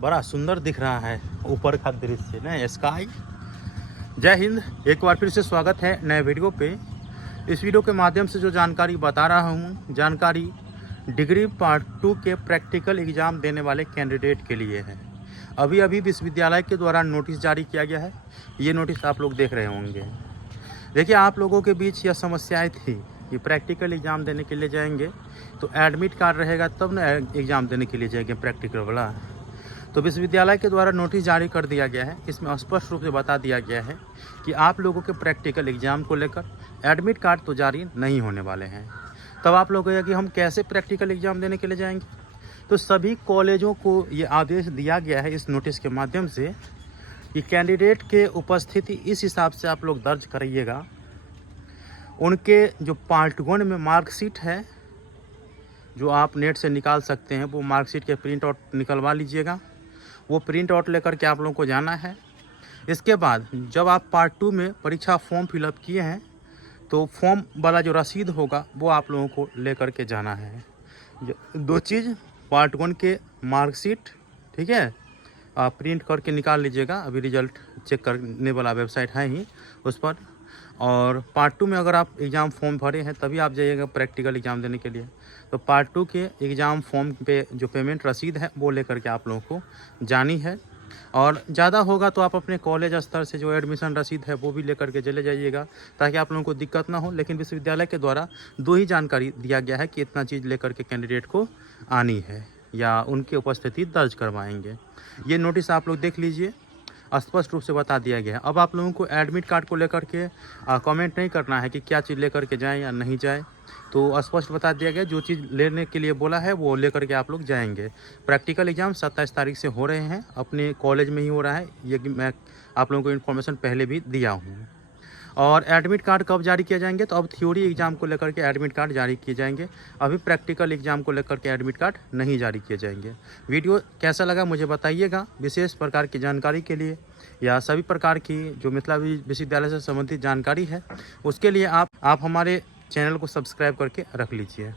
बड़ा सुंदर दिख रहा है ऊपर का दृश्य ना, स्काई। जय हिंद, एक बार फिर से स्वागत है नए वीडियो पे। इस वीडियो के माध्यम से जो जानकारी बता रहा हूँ, जानकारी डिग्री पार्ट 2 के प्रैक्टिकल एग्ज़ाम देने वाले कैंडिडेट के लिए है। अभी विश्वविद्यालय के द्वारा नोटिस जारी किया गया है। ये नोटिस आप लोग देख रहे होंगे। देखिए, आप लोगों के बीच यह समस्याएं थी कि प्रैक्टिकल एग्ज़ाम देने के लिए जाएंगे तो एडमिट कार्ड रहेगा तब ना एग्ज़ाम देने के लिए जाएंगे प्रैक्टिकल वाला। तो विश्वविद्यालय के द्वारा नोटिस जारी कर दिया गया है। इसमें स्पष्ट रूप से बता दिया गया है कि आप लोगों के प्रैक्टिकल एग्ज़ाम को लेकर एडमिट कार्ड तो जारी नहीं होने वाले हैं। तब आप लोग कहेंगे कि हम कैसे प्रैक्टिकल एग्ज़ाम देने के लिए जाएंगे। तो सभी कॉलेजों को ये आदेश दिया गया है इस नोटिस के माध्यम से कि कैंडिडेट के उपस्थिति इस हिसाब से आप लोग दर्ज करिएगा। उनके जो पार्ट 1 में मार्कशीट है, जो आप नेट से निकाल सकते हैं, वो मार्कशीट के प्रिंट आउट निकलवा लीजिएगा। वो प्रिंट आउट लेकर के आप लोगों को जाना है। इसके बाद जब आप पार्ट 2 में परीक्षा फॉर्म फिलअप किए हैं तो फॉर्म वाला जो रसीद होगा वो आप लोगों को लेकर के जाना है। दो चीज़, पार्ट 1 के मार्कशीट, ठीक है, आप प्रिंट करके निकाल लीजिएगा। अभी रिजल्ट चेक करने वाला वेबसाइट है ही उस पर। और पार्ट 2 में अगर आप एग्ज़ाम फॉर्म भरे हैं तभी आप जाइएगा प्रैक्टिकल एग्ज़ाम देने के लिए। तो पार्ट 2 के एग्ज़ाम फॉर्म पे जो पेमेंट रसीद है वो लेकर के आप लोगों को जानी है। और ज़्यादा होगा तो आप अपने कॉलेज स्तर से जो एडमिशन रसीद है वो भी लेकर के चले जाइएगा, ताकि आप लोगों को दिक्कत ना हो। लेकिन विश्वविद्यालय के द्वारा 2 ही जानकारी दिया गया है कि इतना चीज़ लेकर के कैंडिडेट को आनी है या उनकी उपस्थिति दर्ज करवाएंगे। ये नोटिस आप लोग देख लीजिए, स्पष्ट रूप से बता दिया गया है। अब आप लोगों को एडमिट कार्ड को लेकर के कमेंट नहीं करना है कि क्या चीज़ लेकर के जाएं या नहीं जाएं। तो स्पष्ट बता दिया गया, जो चीज़ लेने के लिए बोला है वो लेकर के आप लोग जाएंगे। प्रैक्टिकल एग्ज़ाम 27 तारीख से हो रहे हैं, अपने कॉलेज में ही हो रहा है। ये मैं आप लोगों को इन्फॉर्मेशन पहले भी दिया हूँ। और एडमिट कार्ड कब जारी किए जाएंगे, तो अब थ्योरी एग्ज़ाम को लेकर के एडमिट कार्ड जारी किए जाएंगे। अभी प्रैक्टिकल एग्ज़ाम को लेकर के एडमिट कार्ड नहीं जारी किए जाएंगे। वीडियो कैसा लगा मुझे बताइएगा। विशेष प्रकार की जानकारी के लिए या सभी प्रकार की जो मिथिला विश्वविद्यालय से संबंधित जानकारी है उसके लिए आप हमारे चैनल को सब्सक्राइब करके रख लीजिए।